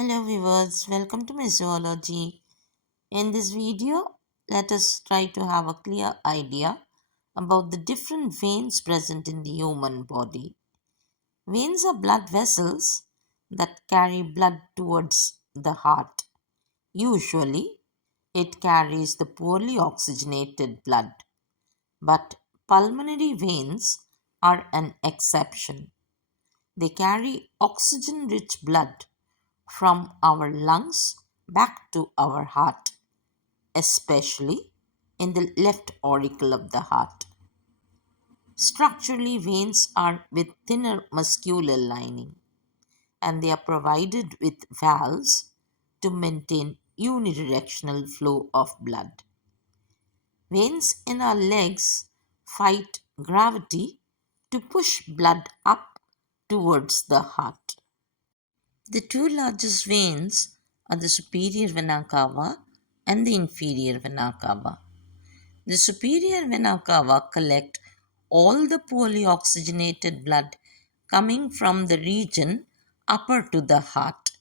Hello viewers, welcome to my zoology. In this video, let us try to have a clear idea about the different veins present in the human body. Veins are blood vessels that carry blood towards the heart. Usually, it carries the poorly oxygenated blood, but pulmonary veins are an exception. They carry oxygen rich blood from our lungs back to our heart, especially in the left auricle of the heart. Structurally, veins are with thinner muscular lining and they are provided with valves to maintain unidirectional flow of blood. Veins in our legs fight gravity to push blood up towards the heart. The two largest veins are the superior vena cava and the inferior vena cava. The superior vena cava collect all the poorly oxygenated blood coming from the region upper to the heart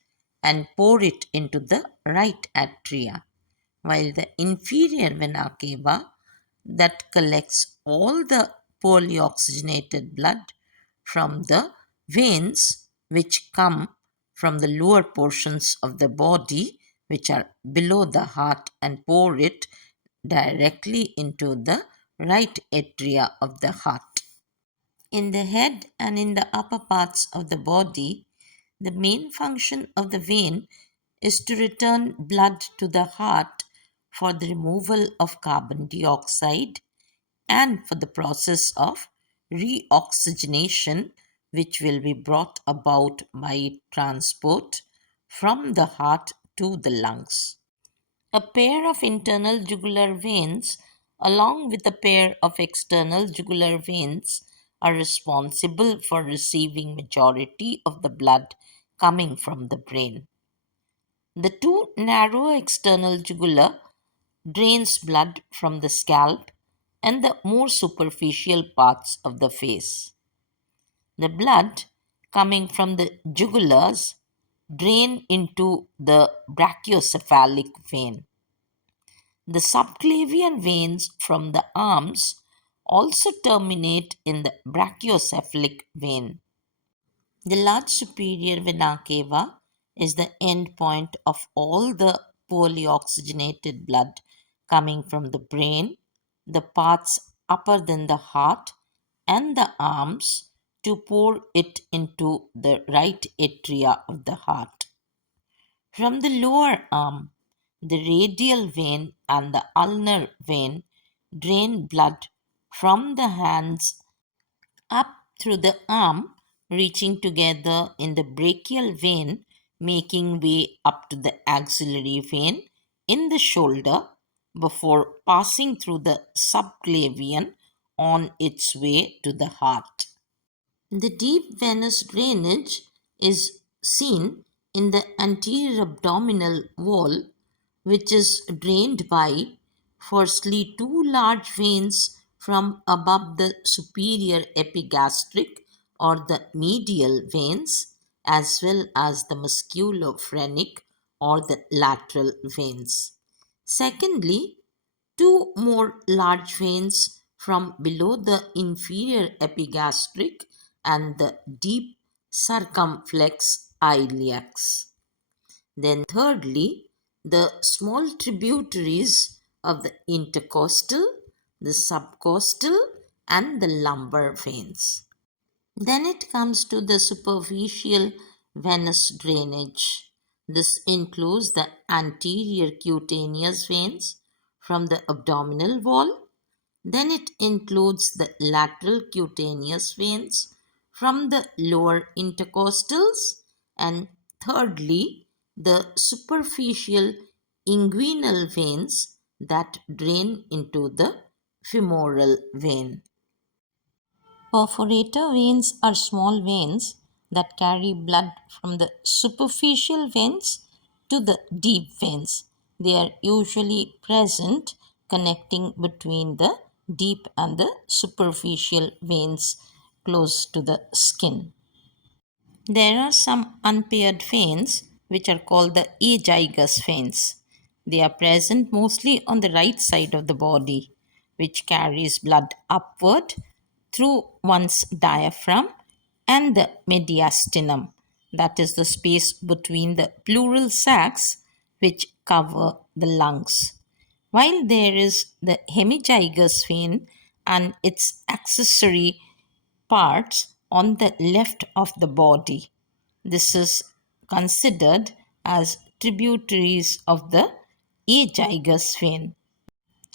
and pour it into the right atria, while the inferior vena cava that collects all the poorly oxygenated blood from the veins which come from the lower portions of the body, which are below the heart, and pour it directly into the right atria of the heart. In the head and in the upper parts of the body, the main function of the vein is to return blood to the heart for the removal of carbon dioxide and for the process of reoxygenation, which will be brought about by transport from the heart to the lungs. A pair of internal jugular veins, along with a pair of external jugular veins, are responsible for receiving majority of the blood coming from the brain. The two narrow external jugular drains blood from the scalp and the more superficial parts of the face. The blood coming from the jugulars drain into the brachiocephalic vein. The subclavian veins from the arms also terminate in the brachiocephalic vein. The large superior vena cava is the end point of all the poorly oxygenated blood coming from the brain, the parts upper than the heart, and the arms to pour it into the right atria of the heart. From the lower arm, the radial vein and the ulnar vein drain blood from the hands up through the arm, reaching together in the brachial vein, making way up to the axillary vein in the shoulder before passing through the subclavian on its way to the heart. The deep venous drainage is seen in the anterior abdominal wall, which is drained by firstly two large veins from above the superior epigastric or the medial veins, as well as the musculophrenic or the lateral veins. Secondly, two more large veins from below the inferior epigastric and the deep circumflex iliacs. Then, thirdly, the small tributaries of the intercostal, the subcostal, and the lumbar veins. Then it comes to the superficial venous drainage. This includes the anterior cutaneous veins from the abdominal wall. Then it includes the lateral cutaneous veins from the lower intercostals. And thirdly, the superficial inguinal veins that drain into the femoral vein. Perforator veins are small veins that carry blood from the superficial veins to the deep veins. They are usually present connecting between the deep and the superficial veins close to the skin. There are some unpaired veins which are called the agygous veins. They are present mostly on the right side of the body, which carries blood upward through one's diaphragm and the mediastinum, that is the space between the pleural sacs which cover the lungs. While there is the hemizygous vein and its accessory parts on the left of the body. This is considered as tributaries of the agygous vein,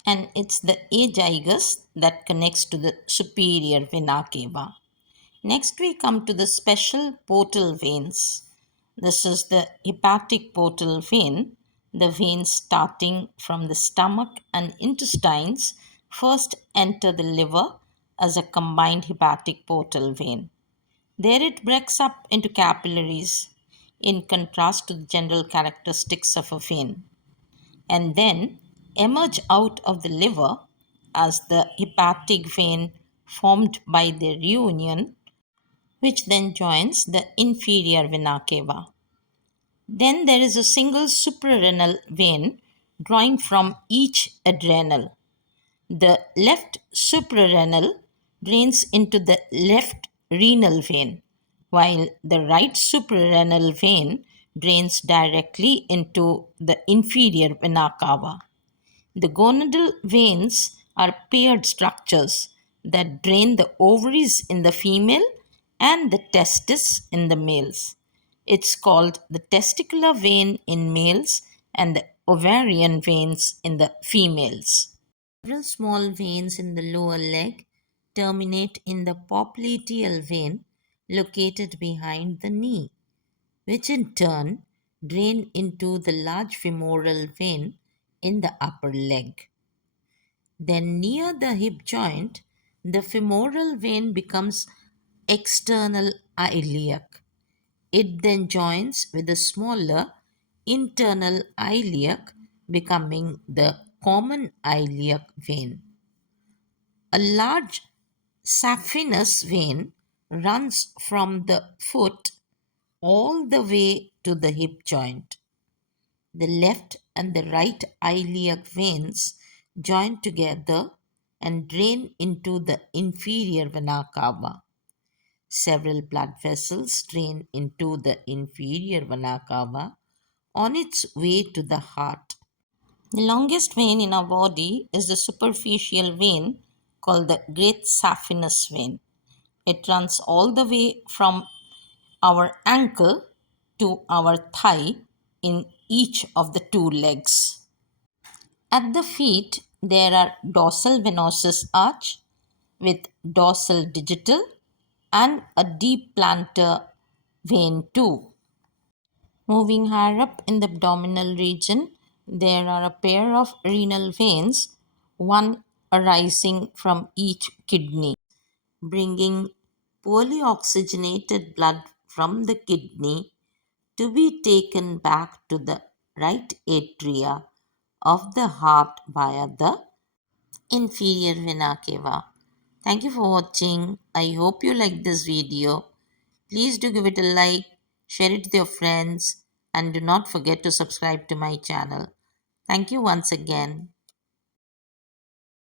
and it's the agygous that connects to the superior vena cava. Next, we come to the special portal veins. This is the hepatic portal vein. The veins starting from the stomach and intestines first enter the liver as a combined hepatic portal vein. There it breaks up into capillaries in contrast to the general characteristics of a vein, and then emerge out of the liver as the hepatic vein formed by their reunion, which then joins the inferior vena cava. Then there is a single suprarenal vein drawing from each adrenal. The left suprarenal drains into the left renal vein, while the right suprarenal vein drains directly into the inferior vena cava. The gonadal veins are paired structures that drain the ovaries in the female and the testis in the males. It's called the testicular vein in males and the ovarian veins in the females. Several small veins in the lower leg terminate in the popliteal vein located behind the knee, which in turn drain into the large femoral vein in the upper leg. Then, near the hip joint, the femoral vein becomes external iliac. It then joins with the smaller internal iliac, becoming the common iliac vein. A large saphenous vein runs from the foot all the way to the hip joint. The left and the right iliac veins join together and drain into the inferior vena cava. Several blood vessels drain into the inferior vena cava on its way to the heart. The longest vein in our body is the superficial vein called the great saphenous vein. It runs all the way from our ankle to our thigh in each of the two legs. At the feet, there are dorsal venosus arch with dorsal digital and a deep plantar vein too. Moving higher up in the abdominal region, there are a pair of renal veins, one arising from each kidney, bringing poorly oxygenated blood from the kidney to be taken back to the right atria of the heart via the inferior vena cava. Thank you for watching. I hope you like this video. Please do give it a like, share it with your friends, and do not forget to subscribe to my channel. Thank you once again.